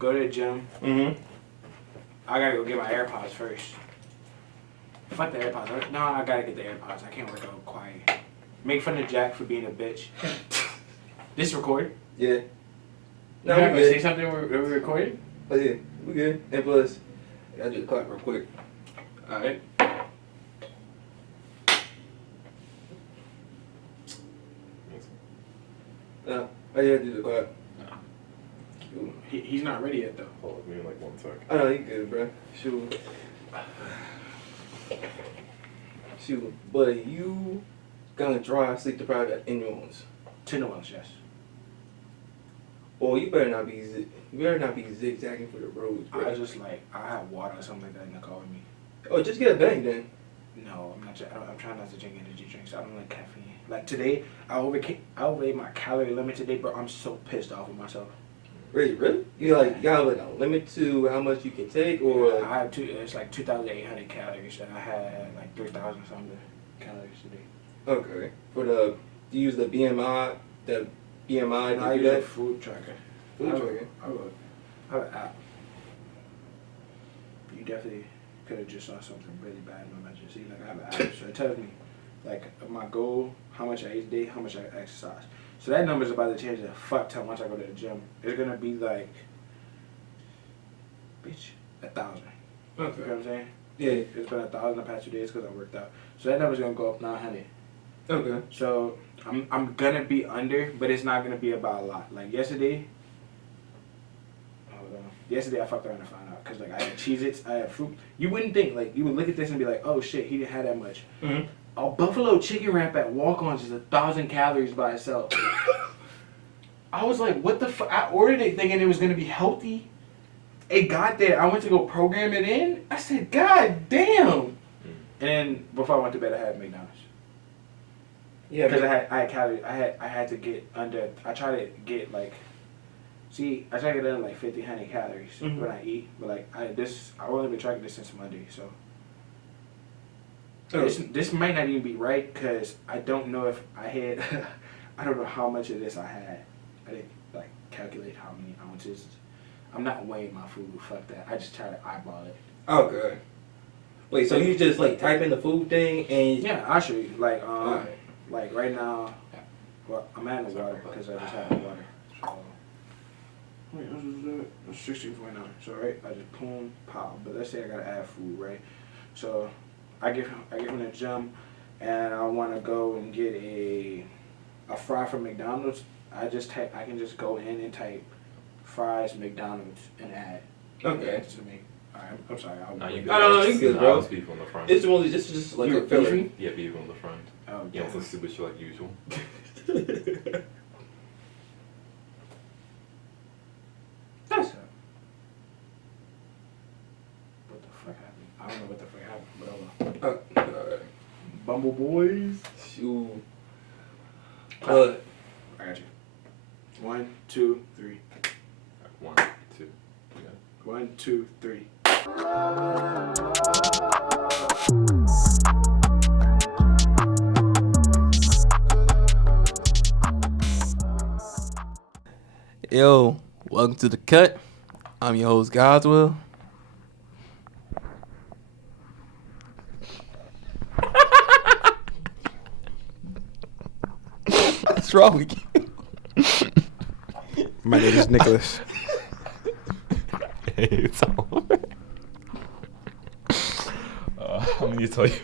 go to the gym. Mm-hmm. I gotta go get my AirPods first. Fuck the AirPods. No, I gotta get the AirPods. I can't work out quiet. Make fun of Jack for being a bitch. This recorded? Yeah. No, No, you we gonna say good. something we recorded? Oh yeah, we good. And plus, I do the clock real quick. Alright. No, I had to do the clock. He's not ready yet though. Hold on, give me like 1 sec. I know you good, bro. Shoot, but you gonna try sleep deprived at any ones. 10 ones, yes. Or you better not be zigzagging for the roads, bro. I just like I have water or something like that in the car with me. Oh, just get a bang then. No, I'm not. I'm trying not to drink energy drinks. I don't like caffeine. Like today, I overate my calorie limit today, bro. I'm so pissed off with myself. Really? You got like a limit to how much you can take, or I have it's like 2,800 calories, and I had like 3,000 something calories today. okay. For do you use the BMI? The BMI? No, I use a food tracker. Food tracker. I have an app. You definitely could have just saw something really bad in my emergency. Like I have an app, so it tells me like my goal, how much I eat a day, how much I exercise. So that number's about to change a fuck ton once I go to the gym. It's gonna be like, bitch, 1,000. Okay. You know what I'm saying? Yeah. It's been 1,000 the past 2 days because I worked out. So that number's gonna go up 900. Okay. So I'm gonna be under, but it's not gonna be about a lot. Like yesterday, I fucked around and found out because like I had Cheez-Its, I had fruit. You wouldn't think, like you would look at this and be like, oh shit, he didn't have that much. Mm-hmm. A buffalo chicken wrap at Walk-On's is 1,000 calories by itself. I was like, what the fuck? I ordered it thinking it was gonna be healthy. It got there. I went to go program it in. I said, God damn. And then before I went to bed, I had McDonald's. Yeah. Because I had calories. I had to get under. I try to get like. See, I try to get under like 1,500 calories when I eat. But like I've only been tracking this since Monday, so. Oh. This might not even be right because I don't know if I had. I don't know how much of this I had. I didn't like calculate how many ounces. I'm not weighing my food. Fuck that. I just try to eyeball it. Okay. Wait, so you just like type in the food thing and Yeah, I'll show you. Like Alright. like right now, well, I'm adding the water because I just had the water. So, wait, that's 16.9. So right, I just boom, pop. But let's say I gotta add food, right? So I give him the gym, and I want to go and get a fry from McDonald's. I can just go in and type fries McDonald's and add. Okay. It's to me. Alright, I'm sorry. No, you good. No, you good, bro. It's beef on the front. it's only just like a filler. beefy? Yeah, beef on the front. Oh, Yeah, damn. let's see what you like usual. That's it. What the fuck happened? I don't know what the fuck happened, but oh well. Bumble boys. Shoot. I got you. 1, 2, 3. 1, 2. You got it? 1, 2, 3. Yo, welcome to the cut. I'm your host Godswill. What's wrong with you? My name is Nicholas. Hey, it's Oliver. I'm going to tell you.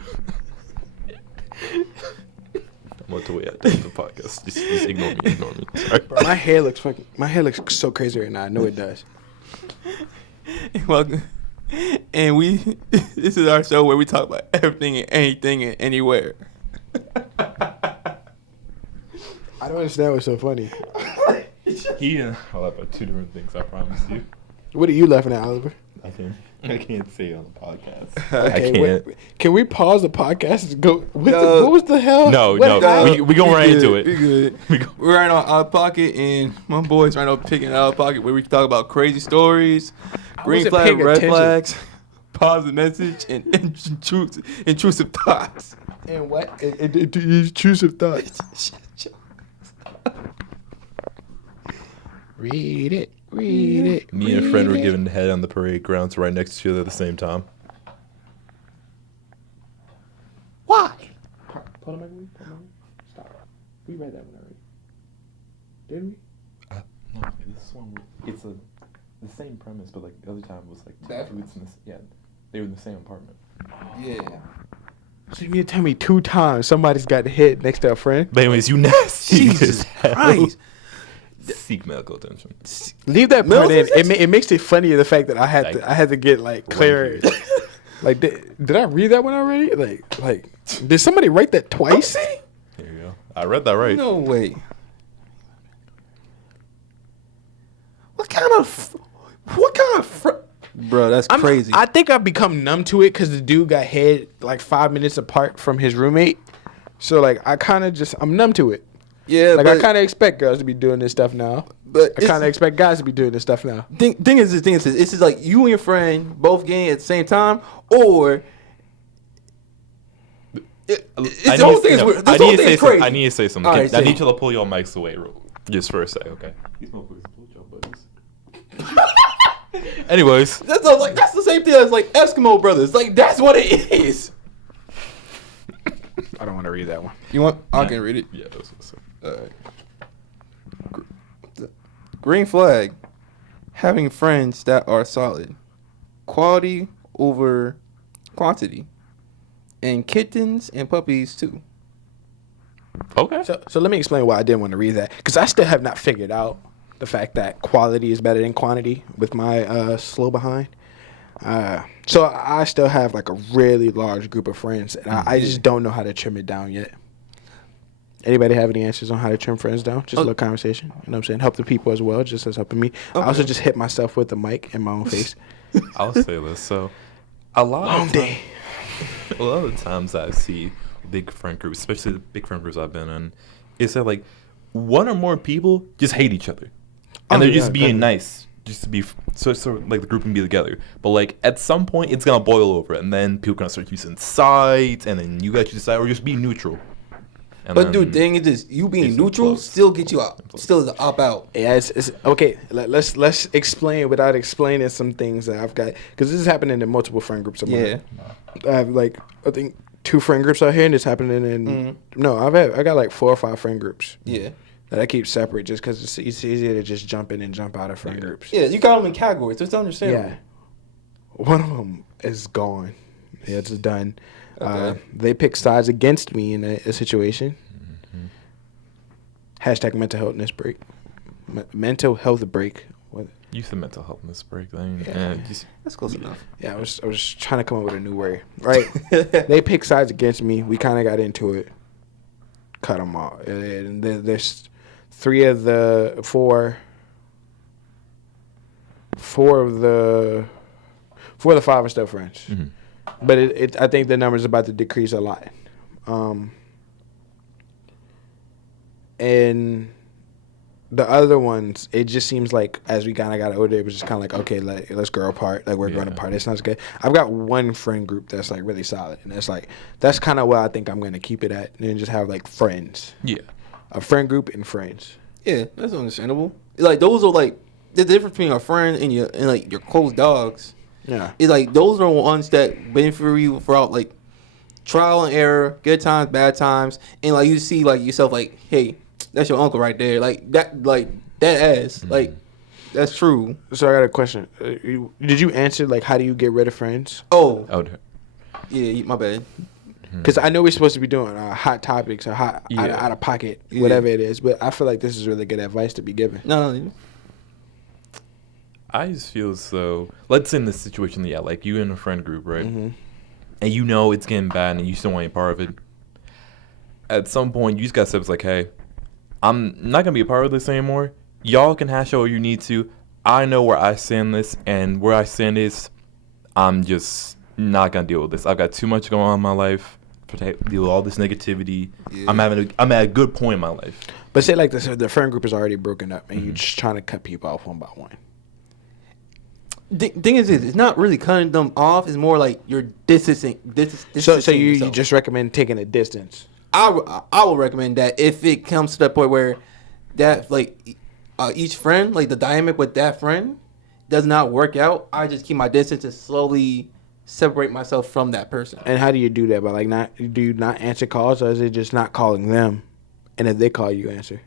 I'm about to wait at the podcast. Just ignore me. Sorry. Bro, my hair looks so crazy right now. I know it does. Welcome. And this is our show where we talk about everything and anything and anywhere. I don't understand what's so funny. I'll have about 2 different things, I promise you. What are you laughing at, Oliver? I can't say it on the podcast. Okay, I can't. wait, can we pause the podcast and go? What was the hell? No, we going right into it. We good. We're right on OUTTAPOCKET, and my boys right on picking OUTTAPOCKET, where we talk about crazy stories, green flag, paying red attention. flags, positive message, and intrusive thoughts. And what? Intrusive thoughts. Read it. Me and friend were given head on the parade grounds right next to each other at the same time. Why? Pull the microphone. Stop. We read that one already. Didn't we? No, this one, it's the same premise, but like the other time was like Bad roots in this. Yeah, they were in the same apartment. Yeah. So you tell me 2 times somebody's got hit next to a friend? But anyways, you nasty. Jesus Christ. Seek medical attention. Leave that Middle part in. distance? It makes it funnier the fact that I had to get like clear. Like did I read that one already? Like did somebody write that twice? Here you go. I read that right. No way. What kind of bro, that's crazy. I think I've become numb to it because the dude got hit like 5 minutes apart from his roommate. So like I'm numb to it. Yeah, Like but I kind of expect girls to be doing this stuff now. But I kind of expect guys to be doing this stuff now. thing is this. It's just like you and your friend both getting at the same time, or the whole thing is weird. This whole thing is crazy. I need to say something. All right, I say need it. you to pull your mics away just for a sec, okay? These motherfuckers are blowjob buddies. Anyways. That's the same thing as like Eskimo brothers. Like that's what it is. I don't want to read that one. You want? I can read it. Yeah, that's what's up. Green flag. Having friends that are solid. Quality over quantity. And kittens and puppies too. Okay. So let me explain why I didn't want to read that, because I still have not figured out the fact that quality is better than quantity with my slow behind. So I still have like a really large group of friends, and I just don't know how to trim it down yet. Anybody have any answers on how to trim friends down? Just a little conversation. You know what I'm saying? Help the people as well, just as helping me. Okay. I also just hit myself with the mic in my own face. I'll say this. So, a lot Long of day. a lot of the times I see big friend groups, especially the big friend groups I've been in, is that like one or more people just hate each other, and they're just being nice, just to be sort of like the group can be together. But like at some point, it's gonna boil over, and then people gonna start using sides, and then you guys decide or just be neutral. And But dude, the thing is this: you being it's neutral close. still get you out, still is opt out. Yeah, it's okay. Let's explain without explaining some things that I've got, because this is happening in multiple friend groups of mine. I have like I think 2 friend groups out here, and it's happening in no, I got like 4 or 5 friend groups. Yeah. That I keep separate just because it's easier to just jump in and jump out of friend groups. Yeah, you got them in categories. It's understandable. Yeah. One of them is gone. Yeah, it's done. Okay. They pick sides against me in a situation. Hashtag mental health break. Mental health break. What? you said mental health in this break thing. Yeah. That's close enough. Yeah, I was trying to come up with a new word. Right. They pick sides against me. We kind of got into it. Cut them off. And there's 4 of the 5 are still friends. Mhm. But I think the number's about to decrease a lot. And the other ones, it just seems like as we kind of got older, it was just kind of like, okay, let's grow apart. Like, we're growing apart. It's not good. I've got one friend group that's like really solid. And that's kind of where I think I'm going to keep it at. And then just have like friends. Yeah. A friend group and friends. Yeah, that's understandable. Like those are like the difference between a friend and your close dogs. Yeah. It's like those are the ones that benefit you throughout like trial and error, good times, bad times, and like you see like yourself like, hey, that's your uncle right there, like that ass, like that's true. So I got a question. Did you answer like how do you get rid of friends? Oh, Yeah. my bad. Because I know we're supposed to be doing hot topics or hot out of pocket, whatever it is, but I feel like this is really good advice to be given. No. I just feel as though, let's say in this situation, like you in a friend group, right? Mm-hmm. And you know it's getting bad and you still want to be part of it. At some point, you just got to say, it's like, hey, I'm not going to be a part of this anymore. Y'all can hash out what you need to. I know where I stand this, and where I stand is I'm just not going to deal with this. I've got too much going on in my life to deal with all this negativity. Yeah. I'm at a good point in my life. But say like this, the friend group is already broken up, and you're just trying to cut people off one by one. Thing is, it's not really cutting them off. It's more like you're distancing. So you yourself. just recommend taking a distance. I would recommend that if it comes to that point where that like each friend, like the dynamic with that friend does not work out, I just keep my distance and slowly separate myself from that person. And how do you do that? By do you not answer calls, or is it just not calling them? And if they call, you answer.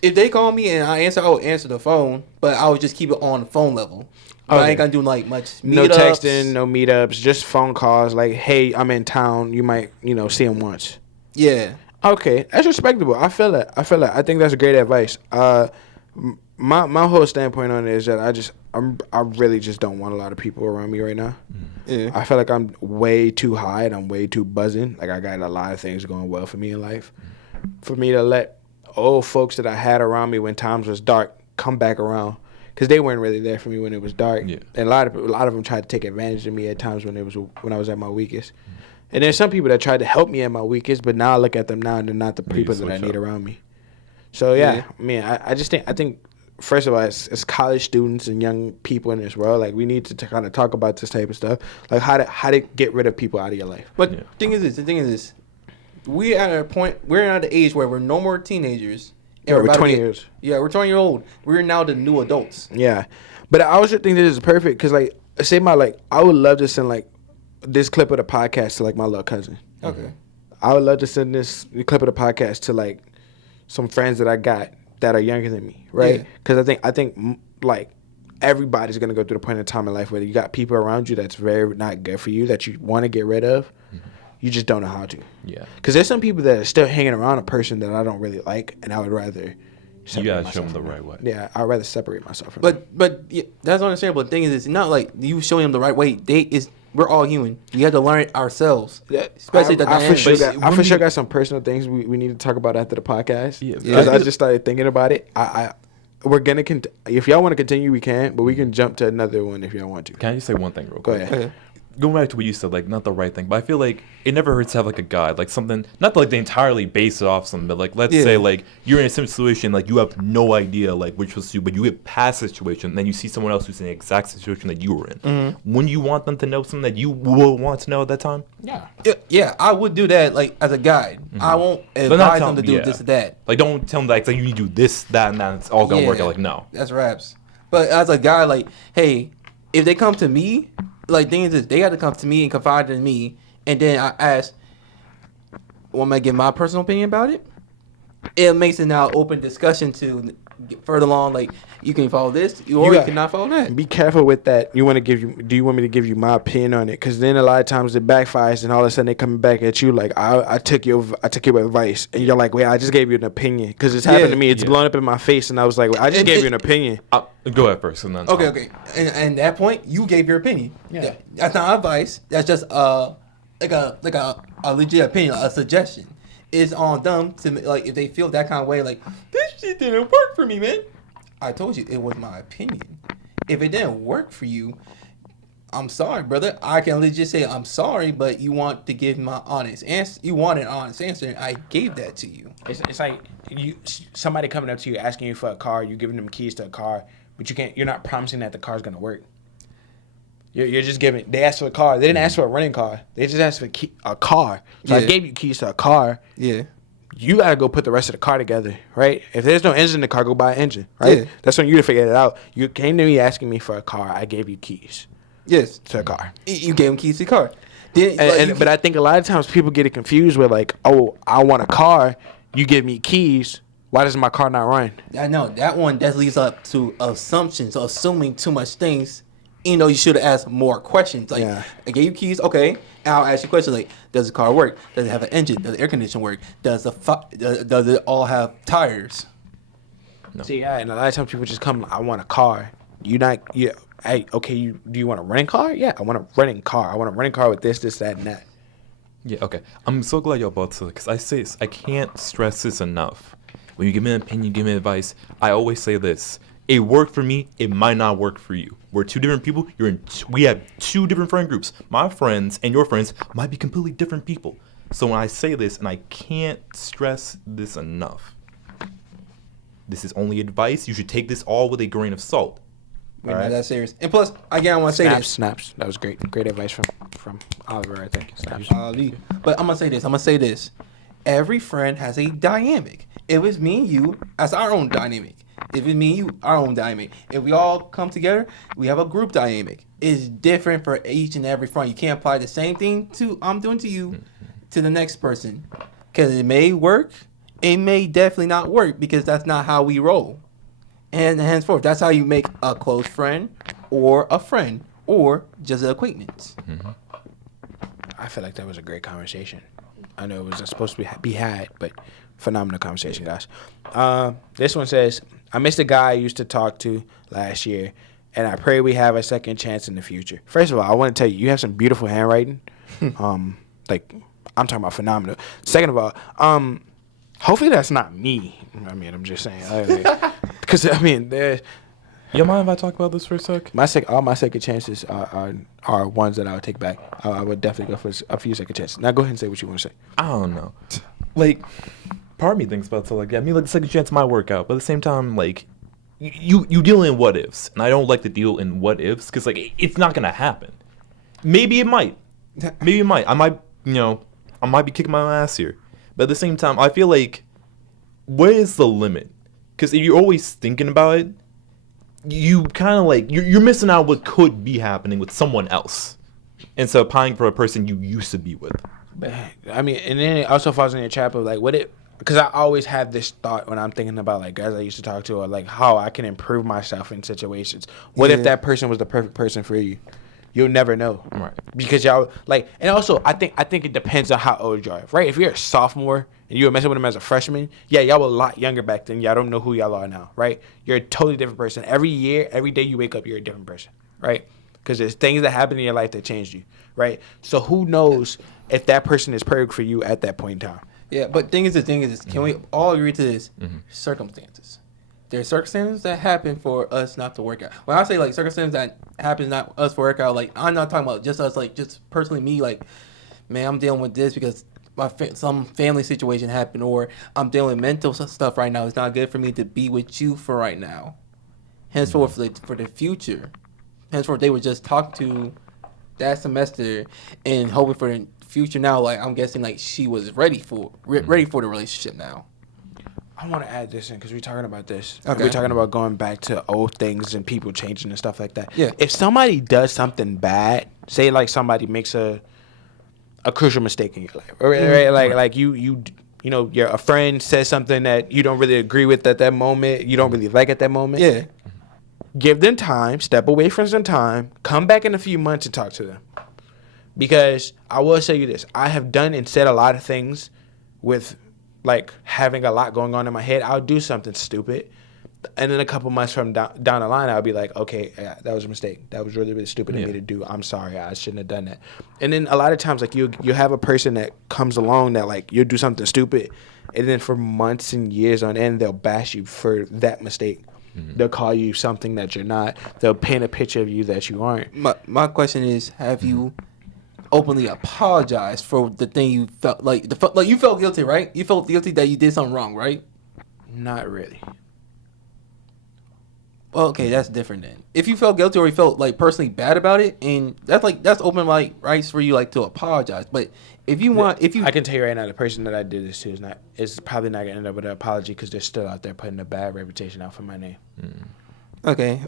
If they call me and I answer, I will answer the phone, but I would just keep it on the phone level. But I ain't gonna do like much meetups. No texting, no meetups, just phone calls. Like, hey, I'm in town. You might, see him once. Yeah. Okay, that's respectable. I feel that. I think that's great advice. My whole standpoint on it is that I really just don't want a lot of people around me right now. Yeah. I feel like I'm way too high and I'm way too buzzing. Like I got a lot of things going well for me in life. For me to let old folks that I had around me when times was dark come back around, because they weren't really there for me when it was dark. Yeah. And a lot of them tried to take advantage of me at times when I was at my weakest. And there's some people that tried to help me at my weakest, but now I look at them now and they're not the people that I need around me. So yeah. I mean, I think first of all, as college students and young people in this world, like we need to kind of talk about this type of stuff, like how to get rid of people out of your life. But the thing is this, we're at the age where we're no more teenagers. Yeah, we're 20 years. Yeah, we're 20 years old. We're now the new adults. Yeah, but I also think this is perfect because, like, I would love to send like this clip of the podcast to like my little cousin. Okay. I would love to send this clip of the podcast to like some friends that I got that are younger than me, right? Because I think like everybody's gonna go through the point in time in life where you got people around you that's very not good for you that you want to get rid of. You just don't know how to. Yeah. Because there's some people that are still hanging around a person that I don't really like, and I would rather. You gotta show them the right way. Yeah, I'd rather separate myself from them. But yeah, that's understandable. The thing is, it's not like you showing them the right way. We're all human. You have to learn it ourselves. Yeah, especially I for sure got some personal things we need to talk about after the podcast. Yeah. Because I just started thinking about it. We're gonna if y'all want to continue, we can, but we can jump to another one if y'all want to. Can I just say one thing real quick? Go ahead. Going back to what you said, like, not the right thing, but I feel like it never hurts to have, like, a guide, like, something, not to, like, they entirely base it off something, but, like, let's say, like, you're in a similar situation, like, you have no idea, like, which was you, but you get past the situation, and then you see someone else who's in the exact situation that you were in. Mm-hmm. Wouldn't you want them to know something that you will want to know at that time? Yeah, I would do that, like, as a guide. Mm-hmm. I won't advise them to do this or that. Like, don't tell them, like, you need to do this, that, and that, it's all going to work out. Like, no. That's raps. But as a guy, like, hey, if they come to me, like, thing is, they got to come to me and confide in me, and then I ask, want me to give my personal opinion about it? It makes it now open discussion to get further along. Like, you can follow this, or you cannot follow that. Be careful with that. Do you want me to give you my opinion on it? Because then a lot of times it backfires, and all of a sudden they coming back at you like, I took your advice, and you're like, wait, I just gave you an opinion. Because it's happened to me. It's blown up in my face, and I was like, well, I just gave you an opinion. Go ahead first, and then okay. And at that point, you gave your opinion. Yeah. That's not advice. That's just like a legit opinion, a suggestion. It's on them to, like, if they feel that kind of way, like, this shit didn't work for me, man. I told you it was my opinion. If it didn't work for you, I'm sorry, brother. I can legit say I'm sorry, but you want to give my honest answer. You want an honest answer, and I gave that to you. It's like somebody coming up to you asking you for a car, you giving them keys to a car, but you're not promising that the car's gonna work. You're just giving. They asked for a car. They didn't ask for a running car. They just asked for a car. So I gave you keys to a car. Yeah. You gotta go put the rest of the car together, right? If there's no engine in the car, go buy an engine, right? Yeah. That's when you figure it out. You came to me asking me for a car. I gave you keys. Yes. To a car. You gave him keys to the car. But I think a lot of times people get it confused with like, oh, I want a car. You give me keys. Why does my car not run? I know that leads up to assumptions, or assuming too much things. You know, you should have asked more questions. Like, I gave you keys, okay. And I'll ask you questions like, does the car work? Does it have an engine? Does the air conditioning work? Does it all have tires? No. See, and a lot of times people just come, I want a car. Hey, okay, do you want a running car? Yeah, I want a running car. I want a running car with this, that, and that. Yeah, okay. I'm so glad y'all both said it, because I say this, I can't stress this enough. When you give me an opinion, give me advice, I always say this. It worked for me. It might not work for you. We're two different people. We have two different friend groups. My friends and your friends might be completely different people. So when I say this, and I can't stress this enough, this is only advice. You should take this all with a grain of salt. We're not that serious. And plus, again, I want to say this. Snaps. That was great. Great advice from Oliver, I think. Snaps. But I'm going to say this. Every friend has a dynamic. If it's me and you, that's our own dynamic. If it's me and you, our own dynamic. If we all come together, we have a group dynamic. It's different for each and every front. You can't apply the same thing to I'm doing to you to the next person. Because it may work, it may definitely not work because that's not how we roll. And henceforth, that's how you make a close friend or a friend or just an acquaintance. Mm-hmm. I feel like that was a great conversation. I know it was supposed to be had, but phenomenal conversation, guys. This one says, I missed a guy I used to talk to last year, and I pray we have a second chance in the future. First of all, I want to tell you, you have some beautiful handwriting. Like, I'm talking about phenomenal. Second of all, hopefully that's not me. I mean, I'm just saying. Because, I mean, there's... You mind if I talk about this for a sec? All my second chances are ones that I would take back. I would definitely go for a few second chances. Now go ahead and say what you want to say. I don't know. Like, part of me thinks about stuff like that. I mean, like, the second chance might work out, but at the same time, like, you deal in what ifs, and I don't like to deal in what ifs because, like, it's not gonna happen. Maybe it might. Maybe it might. I might be kicking my ass here, but at the same time, I feel like, where is the limit? Because if you're always thinking about it, you kind of like you're missing out what could be happening with someone else, and so applying for a person you used to be with. But I mean, and then it also falls in your trap of like, what it? Because I always have this thought when I'm thinking about like guys I used to talk to, or like how I can improve myself in situations. What if that person was the perfect person for you? You'll never know, Right? Because y'all like, and also I think it depends on how old you are, right? If you're a sophomore and you were messing with them as a freshman, yeah, y'all were a lot younger back then. Y'all don't know who y'all are now, right? You're a totally different person. Every year, every day you wake up, you're a different person, right? Because there's things that happen in your life that changed you, right? So who knows if that person is perfect for you at that point in time? Yeah, but the thing is, can we all agree to this? Circumstances. There's circumstances that happen for us not to work out. When I say like circumstances that happen not us to work out, like I'm not talking about just us, like just personally me, like, man, I'm dealing with this because some family situation happened, or I'm dealing with mental stuff right now. It's not good for me to be with you for right now. Henceforth, for the future, henceforth they would just talk to that semester and hoping for the future. Now, like I'm guessing, like she was ready for the relationship now. I want to add this in because we're talking about this. Okay. We're talking about going back to old things and people changing and stuff like that. Yeah. If somebody does something bad, say like somebody makes a crucial mistake in your life, right? Like you know, a friend says something that you don't really agree with at that moment, you don't really like at that moment. Yeah. Give them time, step away from some time, come back in a few months and talk to them. Because I will say you this, I have done and said a lot of things with like having a lot going on in my head. I'll do something stupid, and then a couple months from down the line, I'll be like, okay, yeah, that was a mistake. That was really, really stupid of me to do. I'm sorry. I shouldn't have done that. And then a lot of times, like you have a person that comes along that like you'll do something stupid, and then for months and years on end, they'll bash you for that mistake. They'll call you something that you're not. They'll paint a picture of you that you aren't. My question is, have you openly apologized for the thing you felt like you felt guilty, right? You felt guilty that you did something wrong, right? Not really. Well, okay, that's different then. If you felt guilty or you felt like personally bad about it, and that's open like rights for you like to apologize. But if you I can tell you right now, the person that I did this to is probably not gonna end up with an apology because they're still out there putting a bad reputation out for my name. Okay,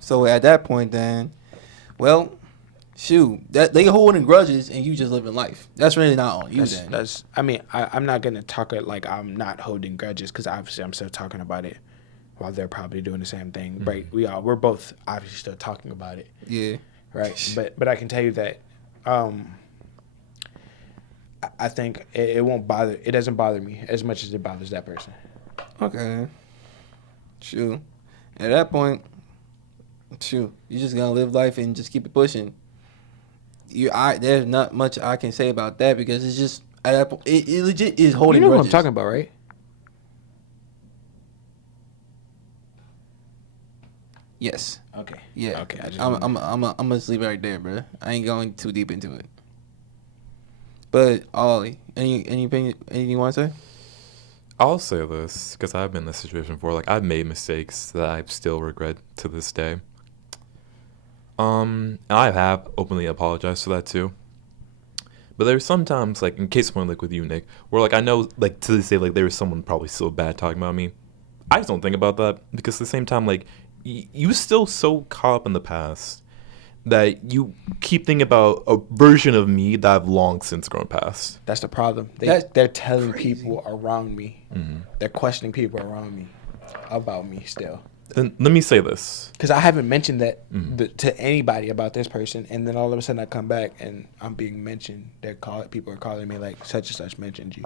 so at that point then, well, shoot, that they holding grudges and you just living life. That's really not on you then. I mean, I'm not gonna talk it like I'm not holding grudges because obviously I'm still talking about it while they're probably doing the same thing. Right? We're both obviously still talking about it. Yeah. Right. But I can tell you that I think it doesn't bother me as much as it bothers that person. Okay. Shoot. At that point, shoot, you just gonna live life and just keep it pushing. There's not much I can say about that because it's just at that point, it legit is holding. You know grudges. what I'm talking about, right? Yes. Okay. Yeah. Okay. I'm gonna just leave it right there, bro. I ain't going too deep into it. But Ollie, any opinion? Anything you want to say? I'll say this because I've been in this situation before. Like, I've made mistakes that I still regret to this day. And I have openly apologized for that too. But there's sometimes, like, in case one, like with you, Nick, where like I know, like to this day, like there is someone probably still bad talking about me. I just don't think about that because at the same time, like, you still so caught up in the past that you keep thinking about a version of me that I've long since grown past. That's the problem. That's They're telling crazy. people around me. They're questioning people around me about me still. Then let me say this. Because I haven't mentioned that to anybody about this person, and then all of a sudden I come back and I'm being mentioned. People are calling me like such and such mentioned you.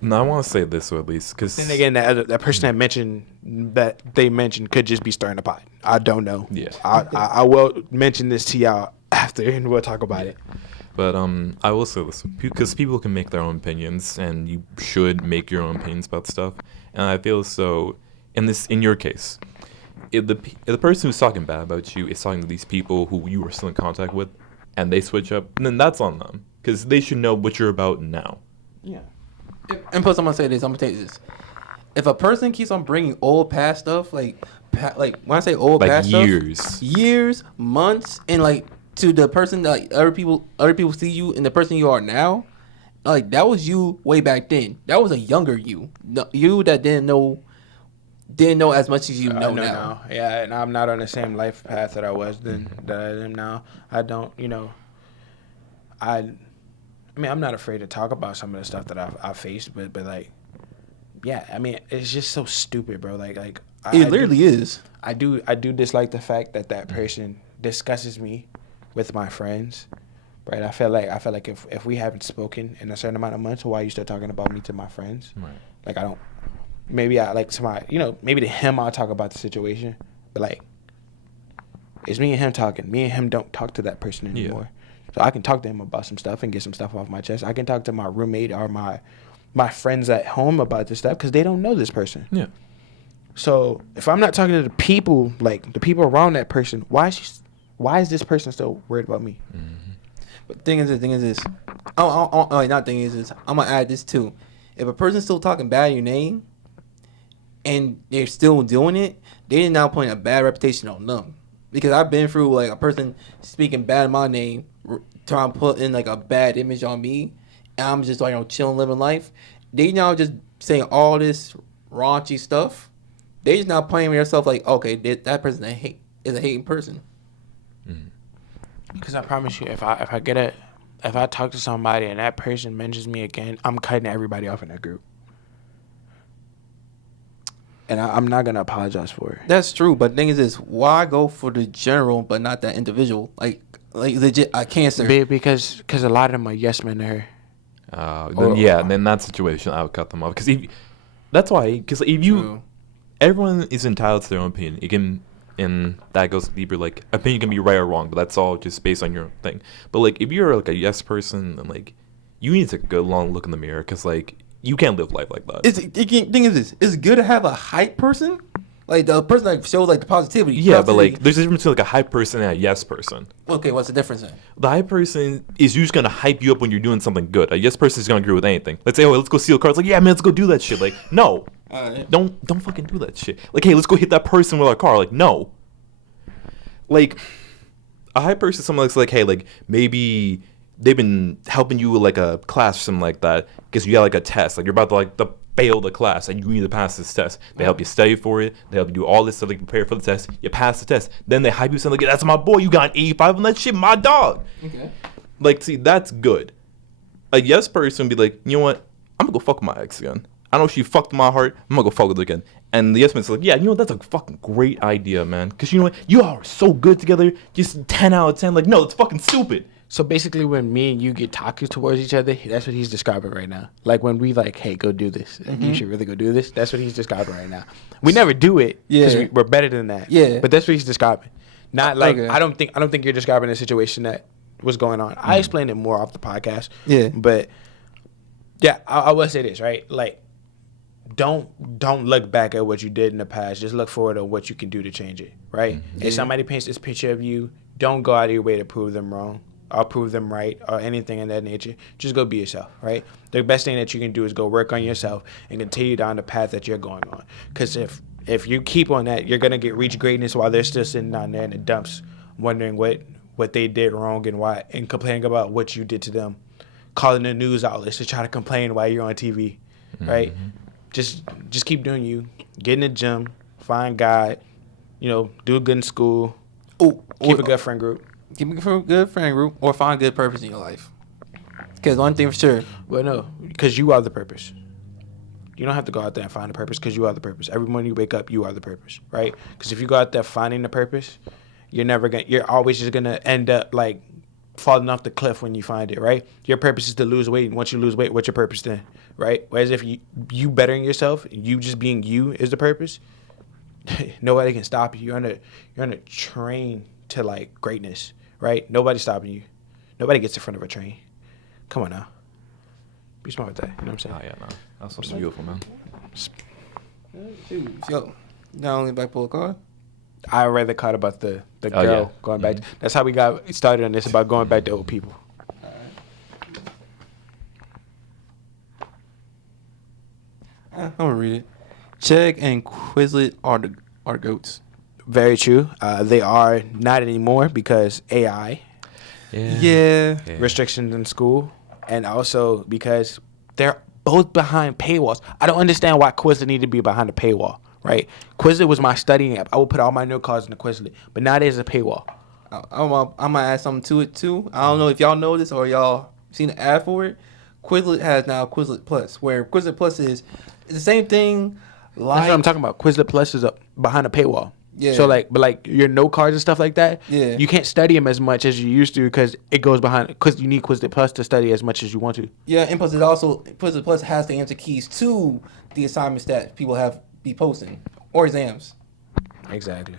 No, I want to say this, or at least because Then again, that person that they mentioned could just be stirring the pot. I don't know. Yeah. I will mention this to y'all after, and we'll talk about it. But I will say this because people can make their own opinions, and you should make your own opinions about stuff. And I feel so in your case, if the person who's talking bad about you is talking to these people who you are still in contact with, and they switch up, then that's on them because they should know what you're about now. Yeah. And plus, I'm gonna say this. I'm gonna tell you this. If a person keeps on bringing old past stuff, like when I say old Like past years. stuff, years, months, and like to the person that like other people see you and the person you are now, like that was you way back then. That was a younger you, you that didn't know as much as you know now. Yeah, and I'm not on the same life path that I was then that I am now. I don't, I mean, I'm not afraid to talk about some of the stuff that I've faced, but like, yeah, I mean, it's just so stupid, bro. Like It literally is. I do dislike the fact that person discusses me with my friends, right? I feel like if we haven't spoken in a certain amount of months, why are you still talking about me to my friends? Right. Like maybe I like somebody, maybe to him I'll talk about the situation, but like, it's me and him talking. Me and him don't talk to that person anymore. So I can talk to him about some stuff and get some stuff off my chest. I can talk to my roommate or my friends at home about this stuff because they don't know this person. Yeah. So if I'm not talking to the people, like the people around that person, why is this person still worried about me? But thing is this. I'm gonna add this too. If a person's still talking bad in your name, and they're still doing it, they're now putting a bad reputation on them. Because I've been through like a person speaking bad in my name, trying to put in like a bad image on me, and I'm just like chilling, living life. They now just saying all this raunchy stuff. They just now playing with yourself like, okay, that person is a hating person. Because I promise you, if I talk to somebody and that person mentions me again, I'm cutting everybody off in that group. And I'm not gonna apologize for it. That's true, but the thing is this: why go for the general but not that individual? Like legit, cancer. Because a lot of them are yes men to her. Then in that situation, I would cut them off because everyone is entitled to their own opinion. And that goes deeper. Like opinion can be right or wrong, but that's all just based on your own thing. But like if you're like a yes person, then like you need to take a good long look in the mirror because like you can't live life like that. Thing is this: it's good to have a hype person, like the person that shows like the positivity. Yeah, but like there's a difference between like a hype person and a yes person. Okay, what's the difference then? The hype person is just gonna hype you up when you're doing something good. A yes person is gonna agree with anything. Let's say, oh, let's go steal cars. Like, yeah, man, let's go do that shit. Like, no, don't fucking do that shit. Like, hey, let's go hit that person with our car. Like, no. Like, a hype person is someone that's like, hey, like maybe they've been helping you with like a class or something like that because you got like a test. Like, you're about to fail the class and you need to pass this test. They help you study for it. They help you do all this stuff. They prepare for the test. You pass the test. Then they hype you something like, that's my boy. You got an 85 on that shit, my dog. Okay. Like, see, that's good. A yes person would be like, you know what? I'm going to go fuck with my ex again. I know she fucked my heart. I'm going to go fuck with her again. And the yes man's like, yeah, you know what? That's a fucking great idea, man. Because you know what? You all are so good together. Just 10 out of 10. Like, no, it's fucking stupid. So basically, when me and you get talking towards each other, that's what he's describing right now. Like when we like, hey, go do this. You should really go do this. That's what he's describing right now. We never do it because we're better than that. Yeah. But that's what he's describing. Not like I don't think you're describing a situation that was going on. I explained it more off the podcast. Yeah. But yeah, I will say this, right? Like, don't look back at what you did in the past. Just look forward to what you can do to change it, right? If somebody paints this picture of you, don't go out of your way to prove them wrong or prove them right or anything in that nature. Just go be yourself, right? The best thing that you can do is go work on yourself and continue down the path that you're going on. Because if you keep on that, you're going to reach greatness while they're still sitting down there in the dumps wondering what they did wrong and why, and complaining about what you did to them, calling the news outlets to try to complain while you're on TV, right? just keep doing you. Get in the gym, find God, do good in school. Keep a good friend group. Keep a good friend group or find good purpose in your life. Because one thing for sure. Well, no, because you are the purpose. You don't have to go out there and find a purpose because you are the purpose. Every morning you wake up, you are the purpose, right? Because if you go out there finding the purpose, you're always just gonna end up like falling off the cliff when you find it, right? Your purpose is to lose weight, and once you lose weight, what's your purpose then, right? Whereas if you bettering yourself, you just being you is the purpose. Nobody can stop you. You're on a train to like greatness, right? Nobody's stopping you. Nobody gets in front of a train. Come on now. Be smart with that. You know what I'm saying? Oh, yeah, no. That's what's beautiful, man. Yo, not only back pull a car. I read the card about the Oh, girl yeah. going back. That's how we got started on this, about going back to old people. I'm gonna read it. Chegg and Quizlet are goats. Very true. They are not anymore because AI, Yeah. restrictions in school, and also because they're both behind paywalls. I don't understand why Quizlet need to be behind a paywall, right? Quizlet was my studying app. I would put all my note cards in the Quizlet, but now there's a paywall. I might add something to it too. I don't know if y'all know this or y'all seen the ad for it. Quizlet has now Quizlet Plus, where Quizlet Plus is the same thing. That's what I'm talking about. Quizlet Plus is behind a paywall. Yeah. So but your note cards and stuff like that. Yeah. You can't study them as much as you used to because it goes behind. Because you need Quizlet Plus to study as much as you want to. Yeah, and plus Quizlet Plus has the answer keys to the assignments that people be posting or exams. Exactly.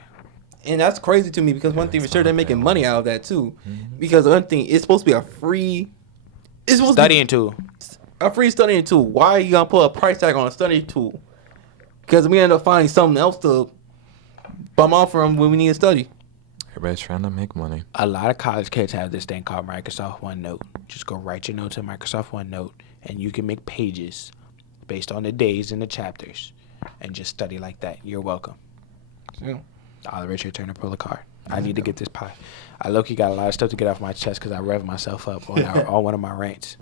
And that's crazy to me because one thing for sure they're making money out of that too. Because one thing, it's supposed to be a free. It's supposed Studying to tool. be a free studying tool. Why are you gonna put a price tag on a study tool? Because we end up finding something else to bum off from when we need to study. Everybody's trying to make money. A lot of college kids have this thing called Microsoft OneNote. Just go write your notes in Microsoft OneNote, and you can make pages based on the days and the chapters, and just study like that. You're welcome. Yeah. I'll Richard Turner pull a card. I need to get this pie. I low-key got a lot of stuff to get off my chest because I rev myself up on one of my rants.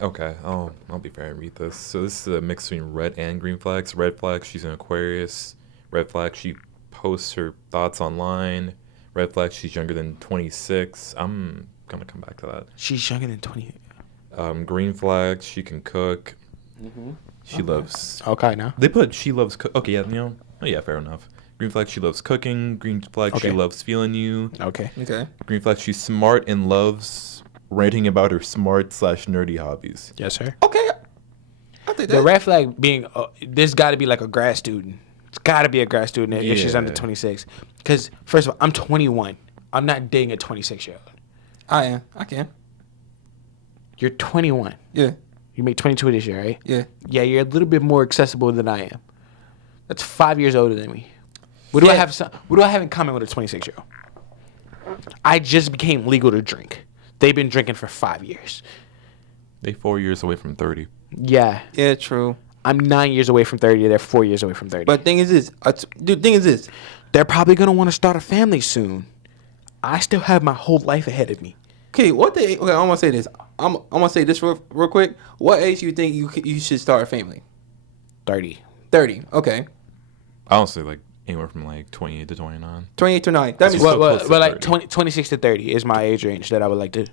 Okay, I'll be fair and read this. So this is a mix between red and green flags. Red flag, she's an Aquarius. Red flag, she posts her thoughts online. Red flag, she's younger than 26. I'm gonna come back to that. She's younger than 20. Green flag, she can cook. She loves. Okay, now. They put she loves cook. Okay, yeah, yeah, fair enough. Green flag, she loves cooking. Green flag, Okay. she loves feeling you. Okay. Okay. Green flag, she's smart and loves ranting about her smart/nerdy hobbies. Yes, sir. Okay. I think The that. red flag being, this got to be like a grad student. It's got to be a grad student if she's under Yeah. 26. Because, first of all, I'm 21. I'm not dating a 26-year-old. I am. I can. You're 21. Yeah. You make 22 this year, right? Yeah. Yeah, you're a little bit more accessible than I am. That's 5 years older than me. What do I Yeah. have in common with a 26-year-old? I just became legal to drink. They've been drinking for 5 years. They 4 years away from 30. Yeah. Yeah. True. I'm 9 years away from 30. They're 4 years away from 30. But thing is this. Thing is this. They're probably going to want to start a family soon. I still have my whole life ahead of me. Okay. Okay. I'm gonna say this. I'm gonna say this real quick. What age do you think you should start a family? 30. 30. Okay. I don't say like anywhere from like 28 to 29. 28 to 9. That means so close to Well, like 30. 26 to 30 is my age range that I would like to.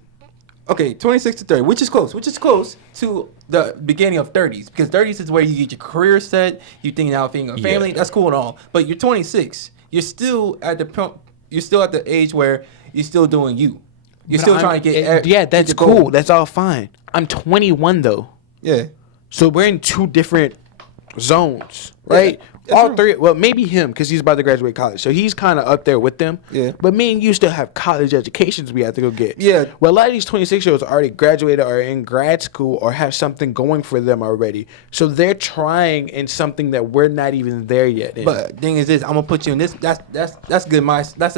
okay. 26 to 30, which is close. Which is close to the beginning of 30s because 30s is where you get your career set. You think now being a family. Yeah. That's cool and all. But you're 26. You're still at the age where you're still doing you. You're still trying to get. Yeah, that's your goal. cool. That's all fine. I'm 21 though. Yeah. So we're in two different zones, right? that's All true. three. Well, maybe him because he's about to graduate college, so he's kind of up there with them. Yeah. But me and you still have college educations we have to go get. Yeah. Well, a lot of these 26-year-olds already graduated or are in grad school or have something going for them already, so they're trying in something that we're not even there yet. in. But thing is this, I'm gonna put you in this. That's good. That's a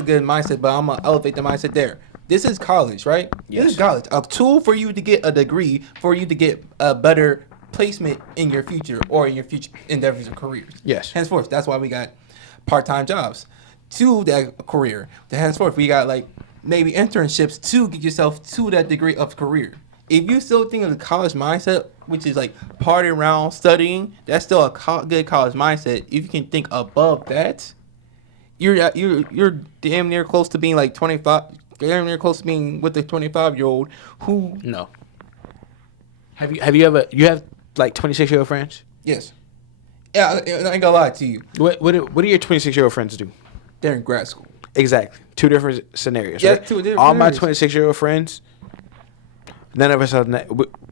good mindset. But I'm gonna elevate the mindset there. This is college, right? Yes. This is college. A tool for you to get a degree, for you to get a better placement in your future or in your future endeavors or careers. Yes. Henceforth, that's why we got part-time jobs to that career. Henceforth, we got like maybe internships to get yourself to that degree of career. If you still think of the college mindset which is like partying around, studying, that's still a good college mindset. If you can think above that, you're damn near close to being like 25, damn near close to being with the 25-year-old who. No. Have you ever have like 26-year-old friends? Yes. Yeah, I ain't gonna lie to you. What do your 26-year-old friends do? They're in grad school. Exactly. Two different scenarios. Yeah, right? two different All my scenarios. 26-year-old friends, none of us are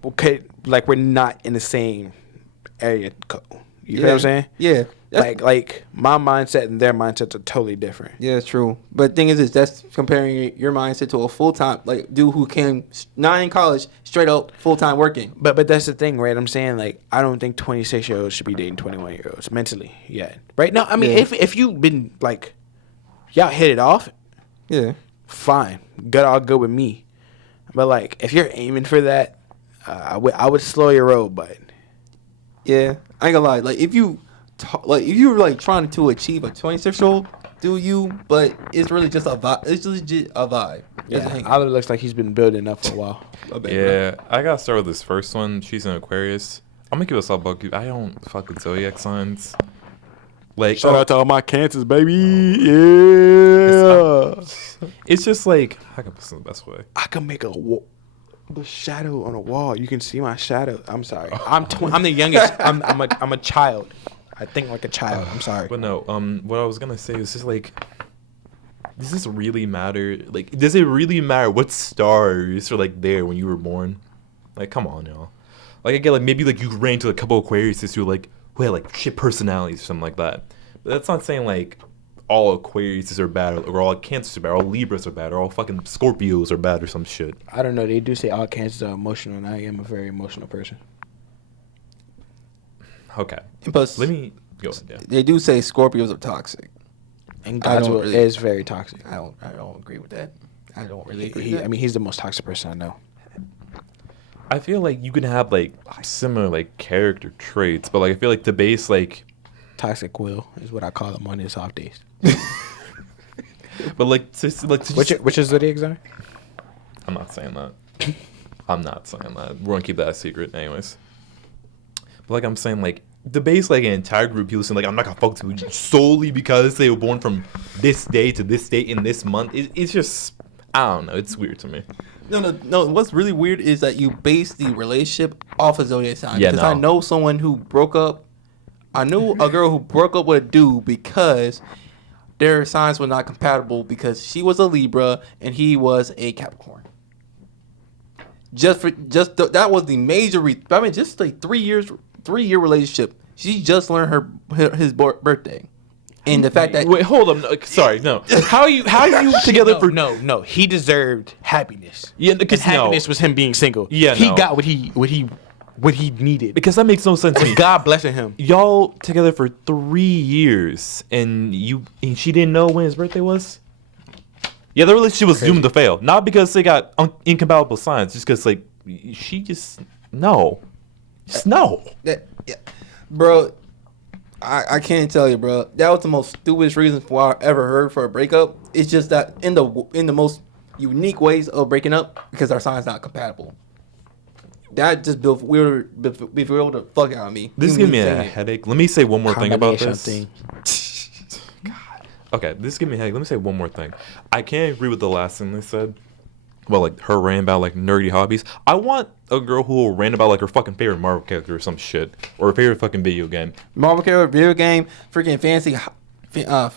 okay. Like we're not in the same area code. You know what I'm saying? Yeah. Like my mindset and their mindsets are totally different. Yeah, it's true. But the thing is that's comparing your mindset to a full-time, like, dude who came not in college, straight up full-time working. But that's the thing, right? I'm saying, like, I don't think 26-year-olds should be dating 21-year-olds mentally yet. Right? No, I mean, Yeah. if you've been, like, y'all hit it off, Yeah. fine. All good with me. But, like, if you're aiming for that, I would slow your roll, but. Yeah. I ain't gonna lie. Like, if you were, like, trying to achieve a 26-year-old, do you? But it's really just a vibe. It's legit a vibe. Yeah, Oliver looks like he's been building up for a while. Yeah, I gotta start with this first one. She's an Aquarius. I'm gonna give us all book. I don't fuck with zodiac signs. Like, Shout out to all my cancers, baby. Yeah. It's just like, how can I put this in the best way? I can make the shadow on a wall. You can see my shadow. I'm sorry. I'm the youngest. I'm a child. I think like a child. I'm sorry. But no, what I was gonna say is just like, does this really matter? Like, does it really matter what stars are like there when you were born? Like, come on, y'all. Like, I get like maybe like you ran into a couple Aquariuses who like who had like shit personalities or something like that. But that's not saying like all Aquariuses are bad or all Cancers are bad, or all Libras are bad, or all fucking Scorpios are bad or some shit. I don't know. They do say all cancers are emotional, and I am a very emotional person. Okay. And plus, Let me go. Yeah. they do say Scorpios are toxic. And I don't Godswill really- is very toxic. I don't agree with that. I don't really agree with I that. mean, he's the most toxic person I know. I feel like you can have like similar like character traits, but like I feel like to base like, Toxic Will is what I call him on his off days. but like to Which is zodiac sign? I'm not saying that. I'm not saying that. We're gonna keep that a secret, anyways. But like I'm saying, like the base like an entire group of people saying like I'm not gonna focus with you solely because they were born from this day to this date in this month. It's just I don't know. It's weird to me. No. What's really weird is that you base the relationship off of zodiac sign. Yeah, because no. I know someone who broke up. I knew a girl who broke up with a dude because their signs were not compatible because she was a Libra and he was a Capricorn. That was the major. I mean, just like 3-year relationship. She just learned his birthday, and the fact that Wait, hold on. No, sorry, no. How are you together for No. He deserved happiness. Yeah, And because happiness was him being single. Yeah, he no. got what he needed. because that makes no sense to me. God blessing him. Y'all together for 3 years, and she didn't know when his birthday was. Yeah, the relationship was doomed to fail. Not because they got incompatible signs, just because like she just no. yeah, bro. I can't tell you, bro. That was the most stupidest reason for I ever heard for a breakup. It's just that in the most unique ways of breaking up because our signs not compatible. That just bewildered the fuck out of me. This Even gives me me a saying it. headache. Let me say one more thing about Combination this. thing. Okay, this gives me a headache. Let me say one more thing. I can't agree with the last thing they said. Well, like her rant about like nerdy hobbies. I want a girl who will rant about like her fucking favorite Marvel character or some shit, or her favorite fucking video game. Marvel character, video game, freaking fancy. Damn.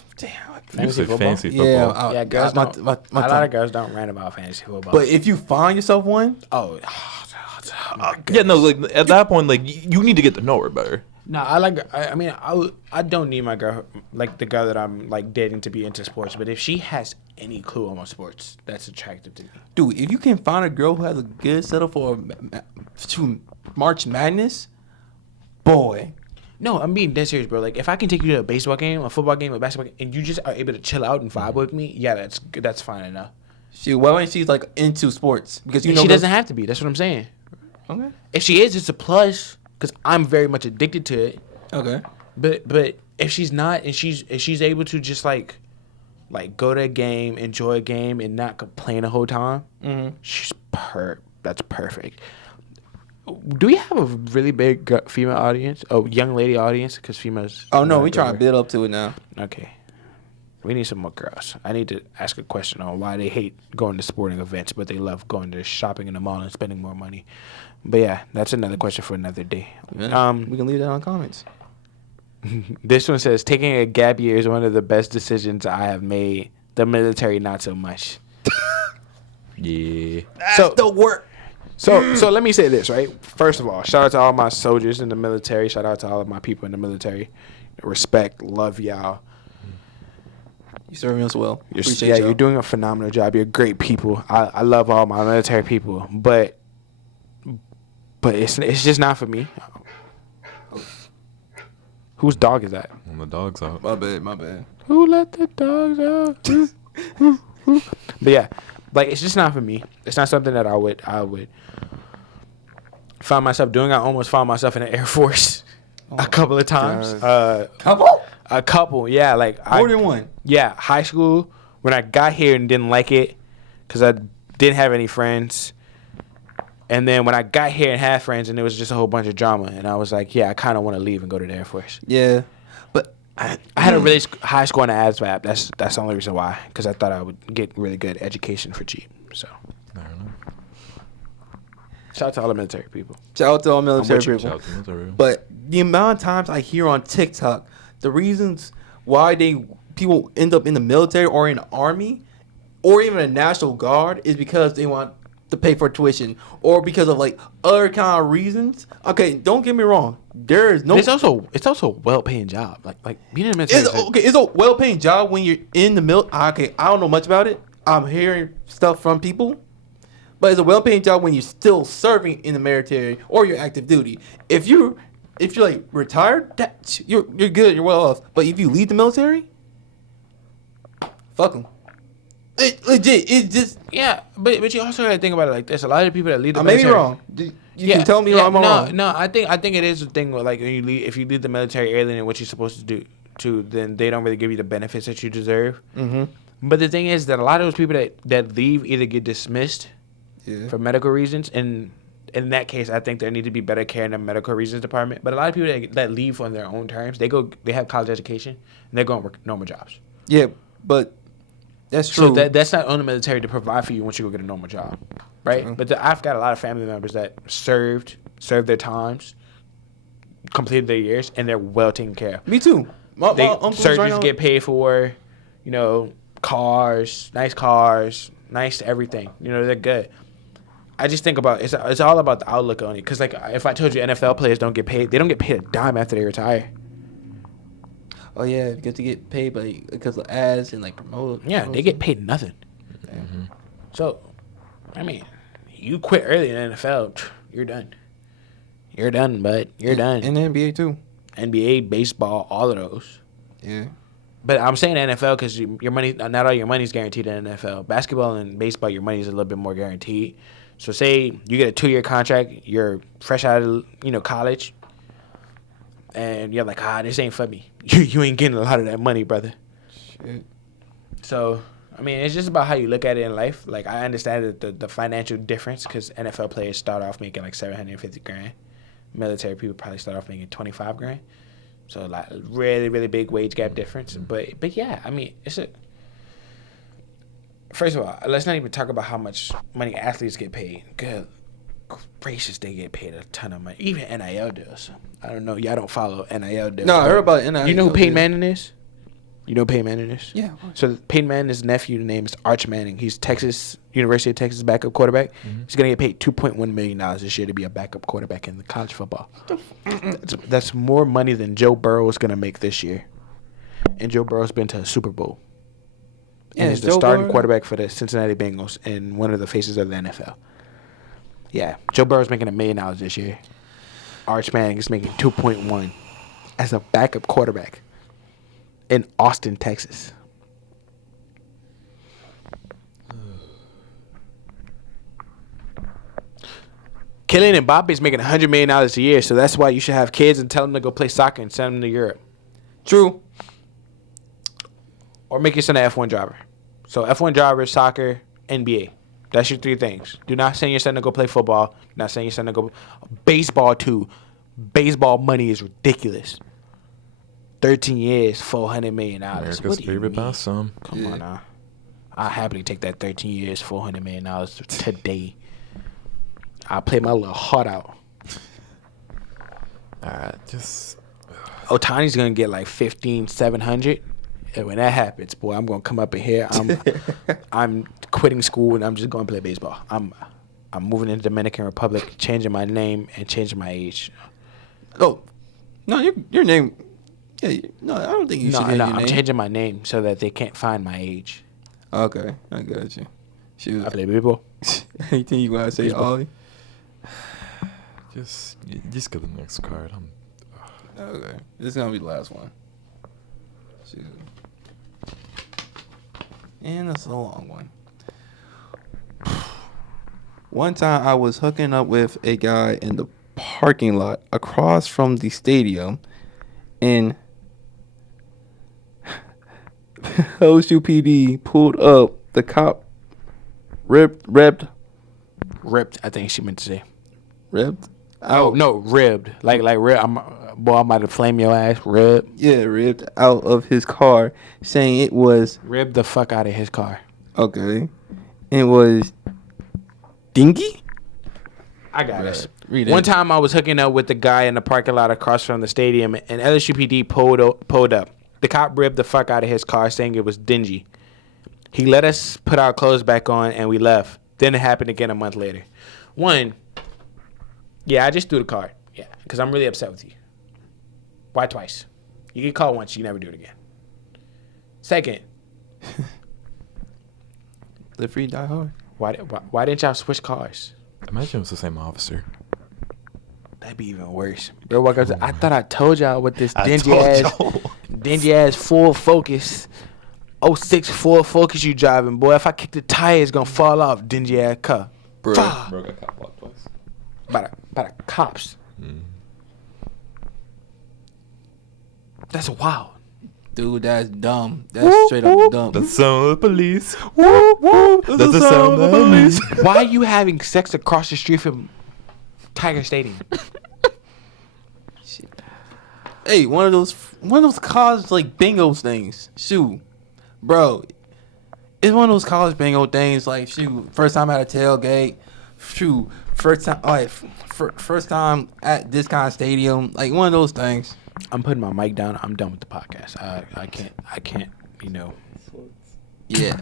You said football? fancy Yeah, football. Yeah, girls my don't. my A lot tongue. of girls don't rant about fantasy football. But if you find yourself one, Yeah, no, like at that point, like you need to get to know her better. no, I don't need my girl, like the girl that I'm like dating, to be into sports. But if she has any clue on sports, that's attractive to me. dude, if you can find a girl who has a good setup for to March Madness, boy. No, I'm being dead serious, bro. Like, if I can take you to a baseball game, a football game, a basketball game, and you just are able to chill out and vibe with me, yeah, that's fine enough. Why when she's like into sports? Because She doesn't have to be. That's what I'm saying. Okay. If she is, it's a plus because I'm very much addicted to it. Okay. But if she's not, and she's able to just like go to a game, enjoy a game, and not complain the whole time, Mm-hmm. she's that's perfect. Do we have a really big female audience? Oh, young lady audience? Because females. Oh no, we trying to build up to it now. Okay. We need some more girls. I need to ask a question on why they hate going to sporting events, but they love going to shopping in the mall and spending more money. But yeah, that's another question for another day. Yeah, we can leave that on comments. This one says, taking a gap year is one of the best decisions I have made. The military, not so much. Yeah. That's the work. So let me say this, right? First of all, shout out to all my soldiers in the military. Shout out to all of my people in the military. Respect, love y'all. You serving us well. Appreciate y'all. You're doing a phenomenal job. You're great people. I love all my military people, but it's just not for me. Whose dog is that? When the dog's out. My bad. Who let the dogs out? But yeah, like it's just not for me. It's not something that I would find myself doing. I almost found myself in the Air Force a couple of times. A couple, yeah. Like more than one. Yeah, high school when I got here and didn't like it because I didn't have any friends. And then when I got here and had friends, and it was just a whole bunch of drama, and I was like, yeah, I kind of want to leave and go to the Air Force. Yeah, but I had a really high score in the ASVAB. That's the only reason why, because I thought I would get really good education for cheap. So, I don't know. shout out to all the military people. Shout out to all military people. Shout out to military. But the amount of times I hear on TikTok the reasons why people end up in the military or in the army or even a National Guard is because they want to pay for tuition or because of like other kind of reasons. Okay, don't get me wrong. There is no. It's also a well-paying job. Like being in the military. It's a well-paying job when you're in the military. Okay, I don't know much about it. I'm hearing stuff from people, but it's a well-paying job when you're still serving in the military or you're active duty. If you're like retired, you're good. You're well off. But if you leave the military, fuck them. Legit, it's just but you also gotta think about it like this. A lot of people that leave the I may military. be wrong. You can tell me I'm wrong. No, I think it is a thing where like when you leave, if you leave the military early than what you're supposed to do, then they don't really give you the benefits that you deserve. Mm-hmm. But the thing is that a lot of those people that leave either get dismissed for medical reasons, and in that case, I think there need to be better care in the medical reasons department. But a lot of people that leave on their own terms, they have college education and they're going to work normal jobs. Yeah, but that's true. So that's not on the military to provide for you once you go get a normal job, right? Mm-hmm. But I've got a lot of family members that served their times, completed their years, and they're well taken care of. Me too. My uncles surgeries right now get paid for, cars, nice everything. They're good. I just think about it's all about the outlook on it. Because like if I told you NFL players don't get paid, they don't get paid a dime after they retire. Oh yeah, you get to get paid because of ads and like promote. Yeah, they get paid nothing. Mm-hmm. So, I mean, you quit early in the NFL, you're done. You're done, bud. You're done. And the NBA too. NBA, baseball, all of those. Yeah. But I'm saying NFL because your money, not all your money is guaranteed in the NFL. Basketball and baseball, your money is a little bit more guaranteed. So say you get a 2-year contract, you're fresh out of college, and you're like, this ain't for me. You ain't getting a lot of that money, brother. Shit. So, I mean, it's just about how you look at it in life. Like, I understand the financial difference because NFL players start off making like $750,000. Military people probably start off making $25,000. So, like, really, really big wage gap difference. But yeah, I mean, first of all, let's not even talk about how much money athletes get paid. Good gracious, they get paid a ton of money. Even NIL does. I don't know. Y'all don't follow NIL deals. No, I heard about NIL. You know who Peyton Manning is? You know who Peyton Manning is? Yeah. So Peyton Manning's nephew, the name is Arch Manning. He's University of Texas backup quarterback. Mm-hmm. He's going to get paid $2.1 million this year to be a backup quarterback in the college football. That's more money than Joe Burrow is going to make this year. And Joe Burrow's been to a Super Bowl. And he's the starting quarterback for the Cincinnati Bengals and one of the faces of the NFL. Yeah, Joe Burrow's making $1 million this year. Arch Manning is making 2.1 as a backup quarterback in Austin, Texas. Kylian Mbappe is making $100 million a year, so that's why you should have kids and tell them to go play soccer and send them to Europe. True. Or make your son an F1 driver. So F1 driver, soccer, NBA. That's your 3 things. Do not send your son to go play football. Do not send your son to go baseball too. Baseball money is ridiculous. 13 years, $400 million. America's What do you favorite mean? pastime. Come on now. I'll happily take that 13 years, $400 million today. I'll play my little heart out. Just Otani's going to get like 700. And when that happens, boy, I'm going to come up in here. I'm quitting school and I'm just going to play baseball. I'm moving into Dominican Republic, changing my name and changing my age. Oh, no, your name. Yeah, no, I don't think you should change your I'm name. changing my name so that they can't find my age. Okay, I got you. Shoot. I play baseball. Anything you want to say, Baseball. Ollie? just get the next card. Okay, this is gonna be the last one. Shoot. And that's a long one. One time I was hooking up with a guy in the parking lot across from the stadium, and O.U.TTAPOCKET PD pulled up. The cop ripped, I think she meant to say. ribbed. Oh, no, ribbed. Like rib. I'm about to flame your ass. Rib. Yeah, ripped out of his car, saying it was Rib the fuck out of his car. okay. It was dingy. I got it. Read it. One time I was hooking up with the guy in the parking lot across from the stadium, and LSUPD pulled up. The cop ribbed the fuck out of his car, saying it was dingy. He let us put our clothes back on, and we left. Then it happened again a month later. One, yeah, I just threw the card. Yeah, because I'm really upset with you. Why twice? You get caught once, you never do it again. Second, Live free, die hard. why didn't y'all switch cars? Imagine it was the same officer. That'd be even worse. Bro, walk up to, I thought I told y'all what this I dingy told ass Ford Focus, 06 Ford Focus you driving, boy. If I kick the tire, it's gonna fall off. Dingy ass car. Bro. Fuck. Bro got cop blocked twice. By the cops. That's wild. Dude, that's dumb. That's straight up dumb. The sound of the police. Woo, woo. That's the sound of the police. Why are you having sex across the street from Tiger Stadium? Hey, one of those college like bingos things. Shoot, bro, it's one of those college bingo things. Like, shoot, first time at a tailgate. Shoot, first time at this kind of stadium. Like one of those things. I'm putting my mic down. I'm done with the podcast. I can't. You know. Yeah,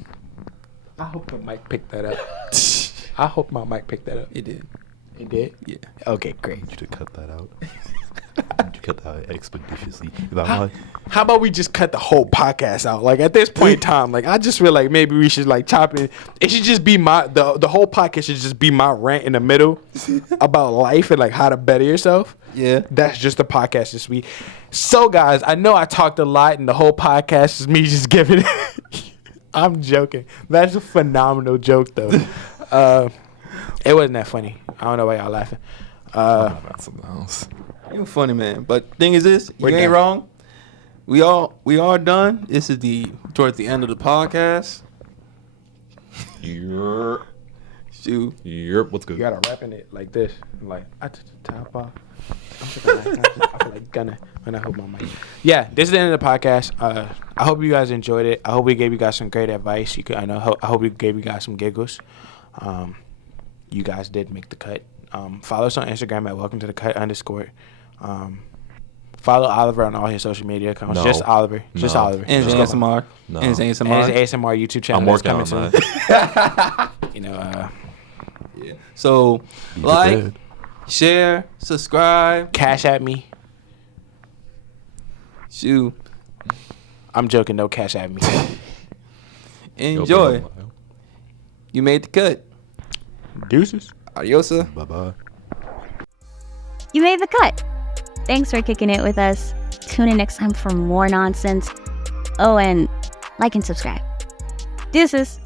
I hope the mic picked that up. I hope my mic picked that up. it did. It did? Yeah. Okay, great. You to cut that out. You cut that out expeditiously. How about we just cut the whole podcast out? Like at this point in time, like I just feel like maybe we should like chop it. It should just be the whole podcast should just be my rant in the middle about life and like how to better yourself. Yeah. That's just the podcast this week. So guys, I know I talked a lot and the whole podcast is me just giving it. I'm joking. That's a phenomenal joke though. It wasn't that funny. I don't know why y'all laughing. That's something else. You're funny, man. But thing is this, you We're ain't done. wrong. We are done. This is towards the end of the podcast. Yerp. Shoot. What's good? You gotta rap in it like this. Like, I took the top off. I feel like gunning when I hold my mic. Yeah, this is the end of the podcast. I hope you guys enjoyed it. I hope we gave you guys some great advice. I hope we gave you guys some giggles. You guys did make the cut. Follow us on Instagram at welcometothecut_. Follow Oliver on all his social media accounts. No. Just Oliver. Just No. Oliver. And his Just ASMR. No. And his And his ASMR. ASMR YouTube channel. I'm that's working on coming that. soon. You know, Yeah. So, Be like, prepared. share, subscribe. cash at me. Shoot. I'm joking. No cash at me. Enjoy. You made the cut. Deuces. Adiosa. Bye bye. You made the cut. Thanks for kicking it with us. Tune in next time for more nonsense. Oh, and like and subscribe. Deuces.